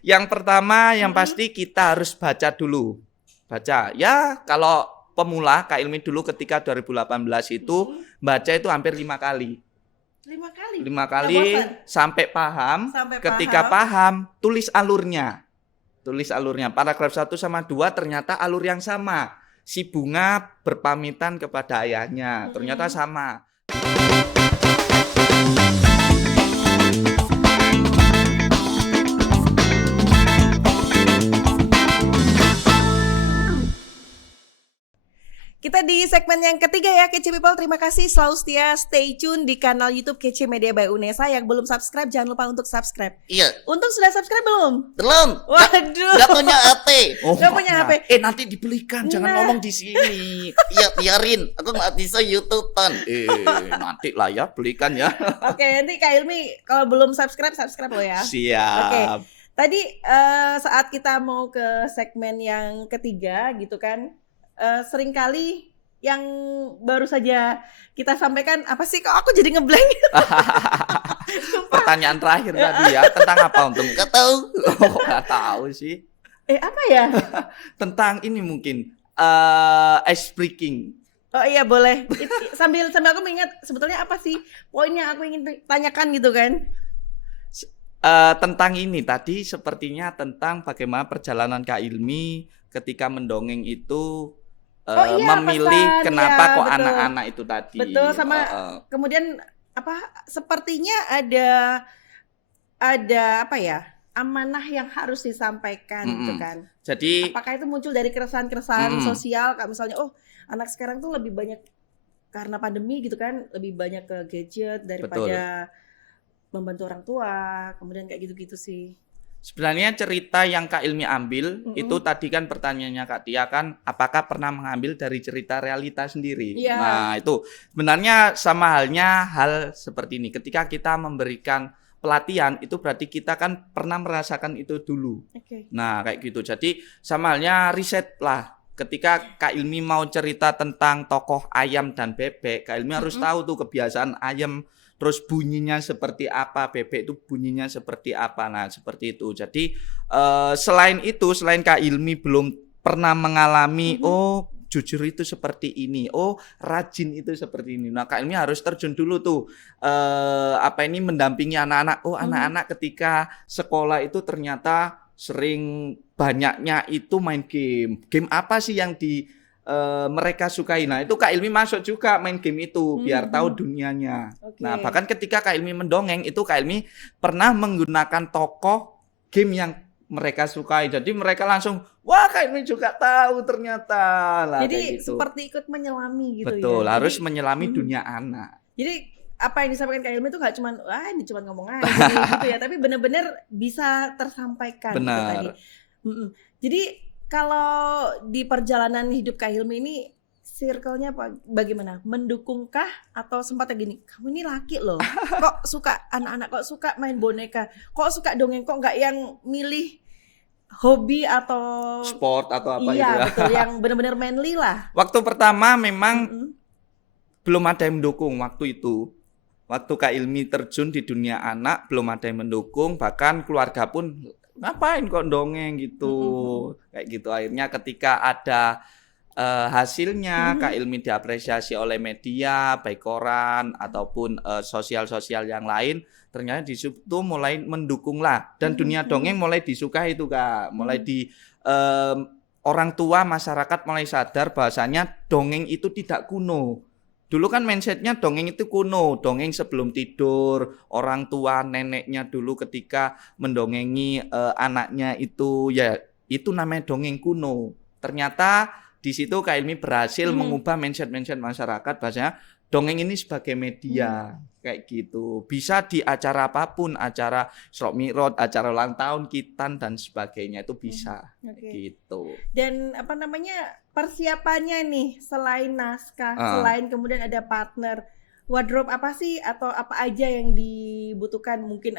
Yang pertama yang pasti kita harus baca dulu. Baca. Ya kalau pemula Kak Ilmi dulu ketika 2018 itu baca itu hampir 5 kali. 5 kali? 5 Nggak kali bosan? sampai paham. Sampai Ketika paham, tulis alurnya. Tulis alurnya. Paragraf 1 sama 2 ternyata alur yang sama. Si bunga berpamitan kepada ayahnya. Ternyata sama. Kita di segmen yang ketiga ya, Kece People. Terima kasih selalu setia stay tune di kanal YouTube Kece Media by Unesa. Yang belum subscribe jangan lupa untuk subscribe. Iya. Untung sudah subscribe belum? Belum. Waduh. Gak punya HP. Nggak punya HP. Nanti dibelikan, jangan Nah. ngomong di sini. Iya, biarin. Aku gak bisa YouTubean. Nanti lah ya, belikan ya. Oke, nanti Kak Ilmi kalau belum subscribe loh ya. Siap. Oke. Tadi saat kita mau ke segmen yang ketiga gitu kan, seringkali yang baru saja kita sampaikan apa sih, kok aku jadi ngeblank? Pertanyaan terakhir tadi ya, tentang apa Untung? Gak tahu. Gak tahu sih. Apa ya? Tentang ini mungkin ice breaking. Oh iya boleh. Sambil aku mengingat sebetulnya apa sih poin yang aku ingin tanyakan gitu kan? Tentang ini tadi sepertinya tentang bagaimana perjalanan Kak Ilmi ketika mendongeng itu memilih pesan, kenapa ya, kok betul. anak-anak itu tadi. Betul, sama kemudian apa sepertinya ada apa ya? Amanah yang harus disampaikan gitu kan. Jadi apakah itu muncul dari keresahan-keresahan sosial, kayak misalnya anak sekarang tuh lebih banyak karena pandemi gitu kan, lebih banyak ke gadget daripada membantu orang tua, kemudian kayak gitu-gitu sih. Sebenarnya cerita yang Kak Ilmi ambil itu tadi kan pertanyaannya Kak Tia kan, apakah pernah mengambil dari cerita realita sendiri? Iya. Nah itu sebenarnya sama halnya hal seperti ini. Ketika kita memberikan pelatihan itu berarti kita kan pernah merasakan itu dulu. Nah kayak gitu. Jadi sama halnya riset lah. Ketika Kak Ilmi mau cerita tentang tokoh ayam dan bebek, Kak Ilmi harus tahu tuh kebiasaan ayam. Terus bunyinya seperti apa, bebek itu bunyinya seperti apa. Nah seperti itu. Jadi selain itu, selain Kak Ilmi belum pernah mengalami, jujur itu seperti ini, rajin itu seperti ini. Nah Kak Ilmi harus terjun dulu tuh, mendampingi anak-anak. Anak-anak ketika sekolah itu ternyata sering banyaknya itu main game. Game apa sih yang mereka sukai. Nah itu Kak Ilmi masuk juga main game itu biar tahu dunianya. Nah bahkan ketika Kak Ilmi mendongeng itu Kak Ilmi pernah menggunakan tokoh game yang mereka sukai. Jadi mereka langsung wah Kak Ilmi juga tahu ternyata. Lah, jadi gitu. seperti ikut menyelami gitu. Betul, ya. harus menyelami dunia anak. Jadi apa yang disampaikan Kak Ilmi itu nggak cuman ini cuma ngomong aja gitu ya, tapi benar-benar bisa tersampaikan. Benar. Gitu tadi. Jadi kalau di perjalanan hidup Kak Ilmi ini circle-nya bagaimana? Mendukungkah atau sempat gini, kamu ini laki loh, kok suka anak-anak, kok suka main boneka, kok suka dongeng, kok nggak yang milih hobi atau sport atau apa iya, itu ya. Betul, yang benar-benar manly lah. Waktu pertama memang belum ada yang mendukung waktu itu. Waktu Kak Ilmi terjun di dunia anak belum ada yang mendukung, bahkan keluarga pun ngapain kok dongeng gitu. Kayak gitu akhirnya ketika ada hasilnya Kak Ilmi diapresiasi oleh media baik koran ataupun sosial-sosial yang lain, ternyata di situ mulai mendukung lah dan dunia dongeng mulai disukai itu Kak. Mulai di orang tua masyarakat mulai sadar bahwasanya dongeng itu tidak kuno. Dulu kan mindsetnya dongeng itu kuno, dongeng sebelum tidur, orang tua neneknya dulu ketika mendongengi anaknya itu ya itu namanya dongeng kuno. Ternyata di situ Kak Ilmi berhasil mengubah mindset masyarakat bahwasanya dongeng ini sebagai media kayak gitu. Bisa di acara apapun, acara Isra Mi'raj, acara ulang tahun, Khitan dan sebagainya itu bisa. Gitu. Dan persiapannya nih selain naskah, selain kemudian ada partner, wardrobe apa sih atau apa aja yang dibutuhkan? Mungkin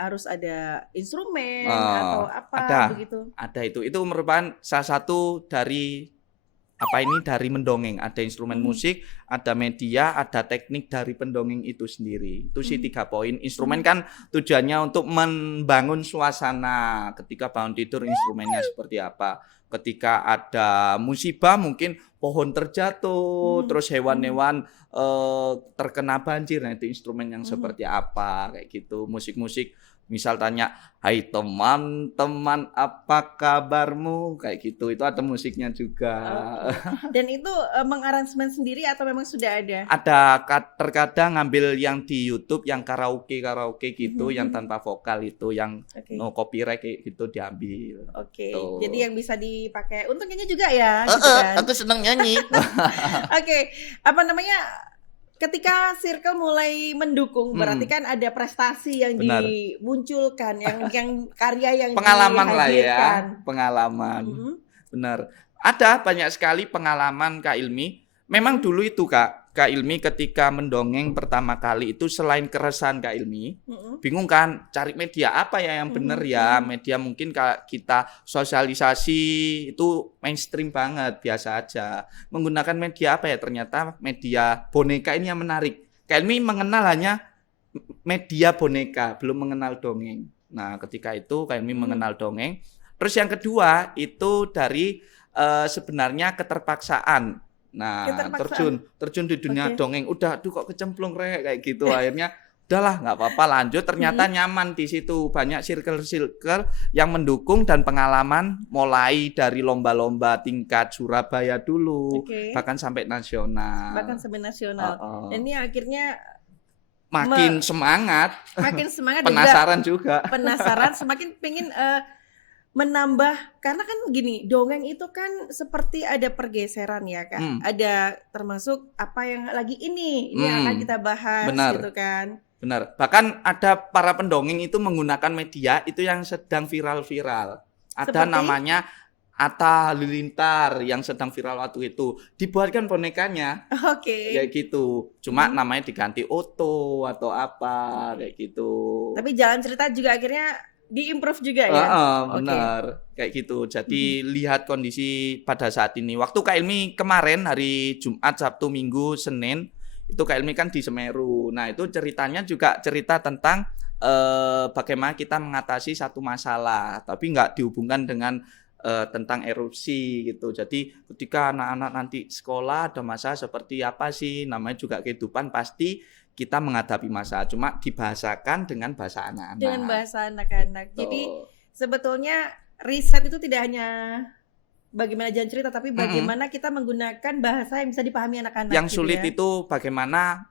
harus ada instrumen atau apa begitu. Ada itu merupakan salah satu dari apa ini dari mendongeng, ada instrumen Mhm. musik, ada media, ada teknik dari pendongeng itu sendiri. Itu sih 3 poin. Instrumen kan tujuannya untuk membangun suasana. Ketika bangun tidur instrumennya seperti apa. Ketika ada musibah mungkin pohon terjatuh, Mhm. terus hewan-hewan terkena banjir. Nah, itu instrumen yang Mhm. seperti apa kayak gitu. Musik-musik misal tanya, "Hai teman-teman, apa kabarmu?" Kayak gitu. Itu ada musiknya juga. Oke. Dan itu mengaransemen sendiri atau memang sudah ada? Ada terkadang ngambil yang di YouTube yang karaoke gitu, yang Mhm. tanpa vokal itu, yang Oke. no copyright kayak gitu diambil. Oke. Tuh. Jadi yang bisa dipakai untuk nyanyi juga ya, gitu kan? Aku seneng nyanyi. Oke, apa namanya? Ketika circle mulai mendukung, berarti kan ada prestasi yang Benar. dimunculkan, yang karya yang Pengalaman lah dihadirkan. ya, pengalaman. Mhm. Benar. Ada banyak sekali pengalaman Kak Ilmi. Memang dulu itu Kak Ilmi ketika mendongeng pertama kali itu selain keresahan Kak Ilmi, Mhm. bingung kan cari media apa ya yang benar ya. Media mungkin kita sosialisasi itu mainstream banget, biasa aja. Menggunakan media apa ya, ternyata media boneka ini yang menarik. Kak Ilmi mengenal hanya media boneka, belum mengenal dongeng. Nah, ketika itu Kak Ilmi mengenal dongeng. Terus yang kedua itu dari sebenarnya keterpaksaan. Nah, Keterpaksaan. terjun di dunia Oke. dongeng. Udah, aduh kok kecemplung kayak gitu. Akhirnya udahlah nggak apa-apa lanjut. Ternyata nyaman di situ. Banyak circle-circle yang mendukung dan pengalaman mulai dari lomba-lomba tingkat Surabaya dulu, Oke. bahkan sampai nasional. Bahkan sampai nasional. Heeh. Dan ini akhirnya Makin semangat, makin semangat dan juga penasaran juga. penasaran, semakin pengen menambah, karena kan gini, dongeng itu kan seperti ada pergeseran ya Kak. Ada termasuk apa yang lagi ini yang akan kita bahas benar. gitu kan. Benar. Bahkan ada para pendongeng itu menggunakan media itu yang sedang viral-viral. Ada Seperti? namanya Atta Halilintar yang sedang viral waktu itu. Dibuatkan bonekanya Oke. kayak gitu. Cuma namanya diganti Otto atau apa kayak gitu. Tapi jalan cerita juga akhirnya diimprove juga ya. Benar. Kayak gitu. Jadi lihat kondisi pada saat ini. Waktu Kak Ilmi kemarin hari Jumat, Sabtu, Minggu, Senin itu Kak Ilmi kan di Semeru. Nah, itu ceritanya juga cerita tentang bagaimana kita mengatasi satu masalah, tapi nggak dihubungkan dengan tentang erupsi gitu. Jadi ketika anak-anak nanti sekolah ada masalah seperti apa sih, namanya juga kehidupan, pasti kita menghadapi masalah. Cuma dibahasakan dengan bahasa anak-anak. Dengan bahasa anak-anak. Tuh. Jadi sebetulnya riset itu tidak hanya bagaimana jalan cerita, tapi bagaimana kita menggunakan bahasa yang bisa dipahami anak-anak. Yang gitu sulit ya. itu bagaimana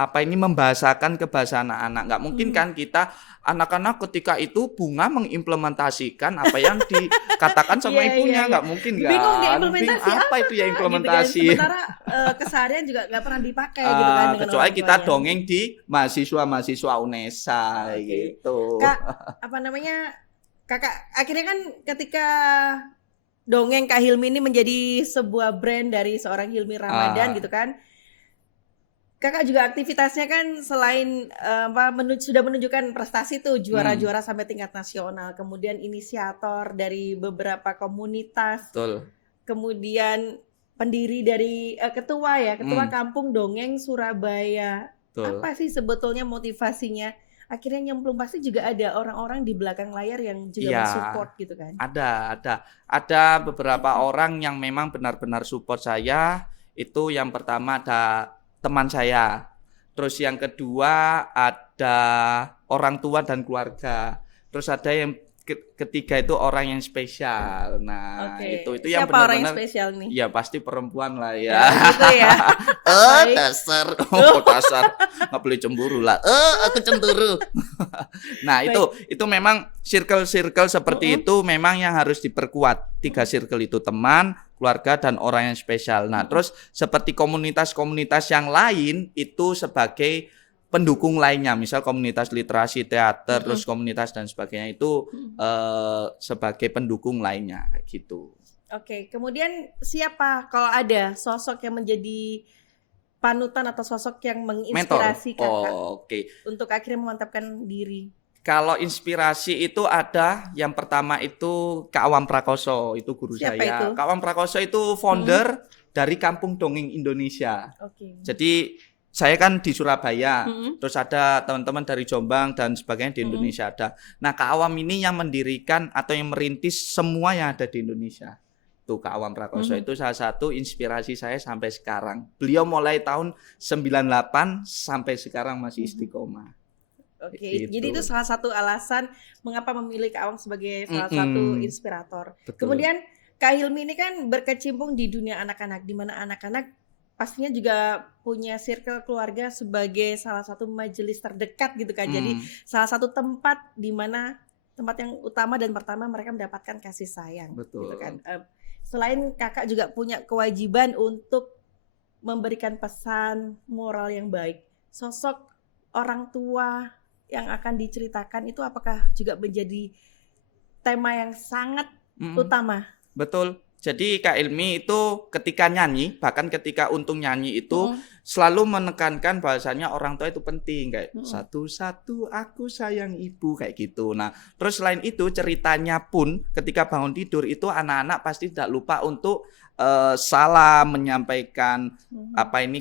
ini membahasakan ke bahasa anak-anak. Nggak mungkin kan kita anak-anak ketika itu bunga mengimplementasikan apa yang dikatakan sama ibunya. Nggak mungkin kan. Bingung diimplementasi apa itu ya implementasi. Gitu kan. Sementara keseharian juga nggak pernah dipakai gitu kan. Dengan Kecuali orang kita tuanya. dongeng di mahasiswa UNESA gitu. Kak, apa namanya, kakak akhirnya kan ketika dongeng Kak Hilmi ini menjadi sebuah brand dari seorang Hilmi Ramadan gitu kan. Kakak juga aktivitasnya kan selain sudah menunjukkan prestasi tuh, juara-juara sampai tingkat nasional, kemudian inisiator dari beberapa komunitas. Betul. Kemudian pendiri dari ketua Kampung Dongeng Surabaya. Betul. Apa sih sebetulnya motivasinya? Akhirnya nyemplung, pasti juga ada orang-orang di belakang layar yang juga mensupport gitu kan. Ada beberapa orang yang memang benar-benar support saya. Itu yang pertama ada teman saya. Terus yang kedua ada orang tua dan keluarga. Terus ada yang ketiga itu orang yang spesial. Nah, itu yang siapa orang yang benar-benar spesial nih? Ya pasti perempuan lah ya. Gitu ya. Baik. Dasar. Dasar. Nggak boleh cemburu lah. Aku cemburu. Nah, itu memang circle-circle seperti itu memang yang harus diperkuat. 3 circle itu teman, keluarga, dan orang yang spesial. Nah, terus seperti komunitas-komunitas yang lain itu sebagai pendukung lainnya, misal komunitas literasi teater, terus komunitas dan sebagainya itu sebagai pendukung lainnya kayak gitu. Oke, kemudian siapa kalau ada sosok yang menjadi panutan atau sosok yang menginspirasi Mentor. kakak Oke. untuk akhirnya memantapkan diri? Kalau inspirasi itu ada, yang pertama itu Kak Awam Prakoso, itu guru Siapa saya. itu? Kak Awam Prakoso itu founder dari Kampung Dongeng Indonesia. Oke. Jadi saya kan di Surabaya, Mm-mm. terus ada teman-teman dari Jombang dan sebagainya di Indonesia ada. Nah, Kak Awam ini yang mendirikan atau yang merintis semua yang ada di Indonesia. Tuh Kak Awam Prakoso itu salah satu inspirasi saya sampai sekarang. Beliau mulai tahun 98 sampai sekarang masih istiqomah. Oke, Gitu. jadi itu salah satu alasan mengapa memilih Kak Awang sebagai salah Mm-mm. satu inspirator. Betul. Kemudian Kak Hilmi ini kan berkecimpung di dunia anak-anak, di mana anak-anak pastinya juga punya circle keluarga sebagai salah satu majelis terdekat gitu kan. Jadi salah satu tempat di mana tempat yang utama dan pertama mereka mendapatkan kasih sayang. Betul. Gitu kan. Selain kakak juga punya kewajiban untuk memberikan pesan moral yang baik. Sosok orang tua yang akan diceritakan itu apakah juga menjadi tema yang sangat utama? Betul. Jadi Kak Ilmi itu ketika nyanyi, bahkan ketika Untung nyanyi itu selalu menekankan bahwasanya orang tua itu penting, kayak satu-satu aku sayang ibu, kayak gitu. Nah, terus selain itu ceritanya pun ketika bangun tidur itu anak-anak pasti tidak lupa untuk salam, menyampaikan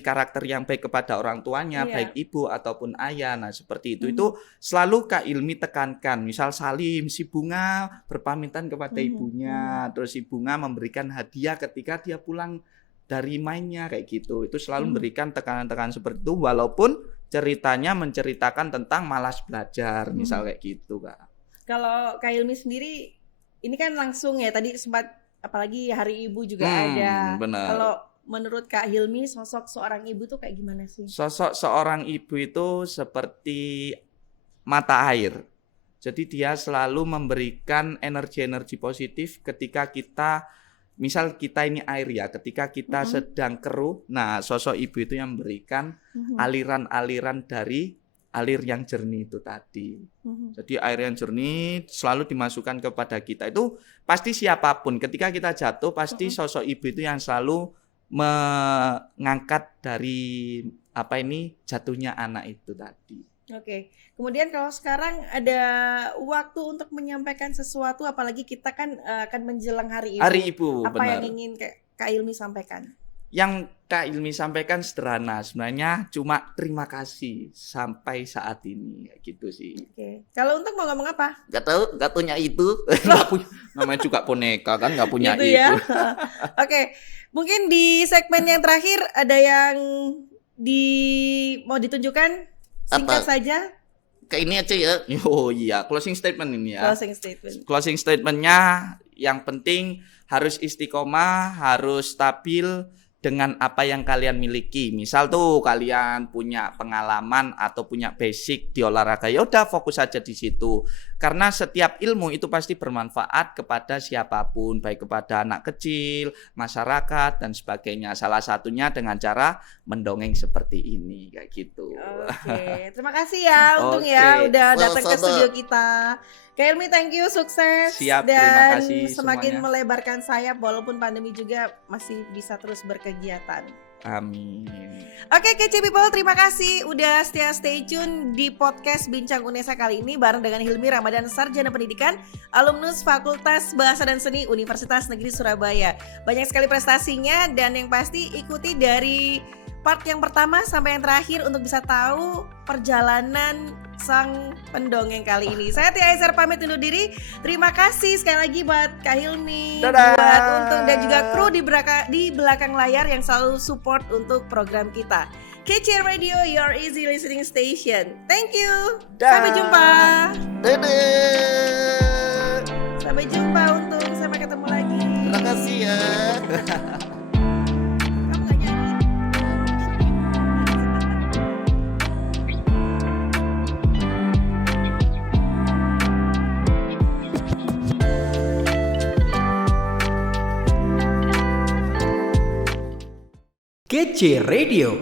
karakter yang baik kepada orang tuanya, Iya. baik ibu ataupun ayah. Nah, seperti itu. Itu selalu Kak Ilmi tekankan. Misal salim, si Bunga berpamitan kepada ibunya, terus si Bunga memberikan hadiah ketika dia pulang dari mainnya, kayak gitu. Itu selalu memberikan tekanan-tekanan seperti itu, walaupun ceritanya menceritakan tentang malas belajar, misal kayak gitu, Kak. Kalau Kak Hilmi sendiri, ini kan langsung ya, tadi sempat apalagi Hari Ibu juga ada. Benar. Kalau menurut Kak Hilmi, sosok seorang ibu tuh kayak gimana sih? Sosok seorang ibu itu seperti mata air. Jadi dia selalu memberikan energi-energi positif ketika kita, misal kita ini air ya, ketika kita sedang keruh, nah sosok ibu itu yang memberikan aliran-aliran dari alir yang jernih itu tadi. Jadi air yang jernih selalu dimasukkan kepada kita. Itu pasti siapapun ketika kita jatuh pasti sosok ibu itu yang selalu mengangkat dari jatuhnya anak itu tadi. Oke. Kemudian kalau sekarang ada waktu untuk menyampaikan sesuatu, apalagi kita kan akan menjelang Hari Ibu. Hari Ibu, Apa benar. yang ingin Kak Hilmi sampaikan? Yang Kak Ilmi sampaikan sederhana, sebenarnya cuma terima kasih sampai saat ini, kayak gitu sih. Oke. Kalau untuk mau ngomong apa? Gak tahu, gak punya itu. Nggak punya, namanya juga boneka kan, nggak punya Gitu itu. ya. Oke. Mungkin di segmen yang terakhir ada yang mau ditunjukkan, singkat Apa? saja. Kayak ini aja ya. Oh iya, closing statement ini ya. Closing statement. Closing statementnya yang penting harus istiqomah, harus stabil dengan apa yang kalian miliki. Misal tuh kalian punya pengalaman atau punya basic di olahraga, ya udah fokus aja di situ. Karena setiap ilmu itu pasti bermanfaat kepada siapapun, baik kepada anak kecil, masyarakat dan sebagainya. Salah satunya dengan cara mendongeng seperti ini, kayak gitu. Oke, terima kasih ya Untung ya Oke. udah datang ke Sama-sama. studio kita. Kak Hilmi, thank you, sukses. Siap, dan terima kasih semakin semuanya. melebarkan sayap walaupun pandemi juga masih bisa terus berkegiatan. Amin. Oke, Kece People, terima kasih udah stay tune di podcast Bincang Unesa kali ini bareng dengan Hilmi Ramadan, Sarjana Pendidikan, alumnus Fakultas Bahasa dan Seni Universitas Negeri Surabaya. Banyak sekali prestasinya dan yang pasti ikuti dari part yang pertama sampai yang terakhir untuk bisa tahu perjalanan sang pendongeng kali ini. Saya Tia Aisyah pamit undur diri. Terima kasih sekali lagi buat Kak Hilmi, Dadah. buat Untung dan juga kru di belakang layar yang selalu support untuk program kita. KC Radio, your easy listening station. Thank you. Dah. Sampai jumpa. Dadah. Sampai jumpa Untung. Sampai ketemu lagi. Terima kasih ya. Kamu nggak nyanyi? Kece Radio.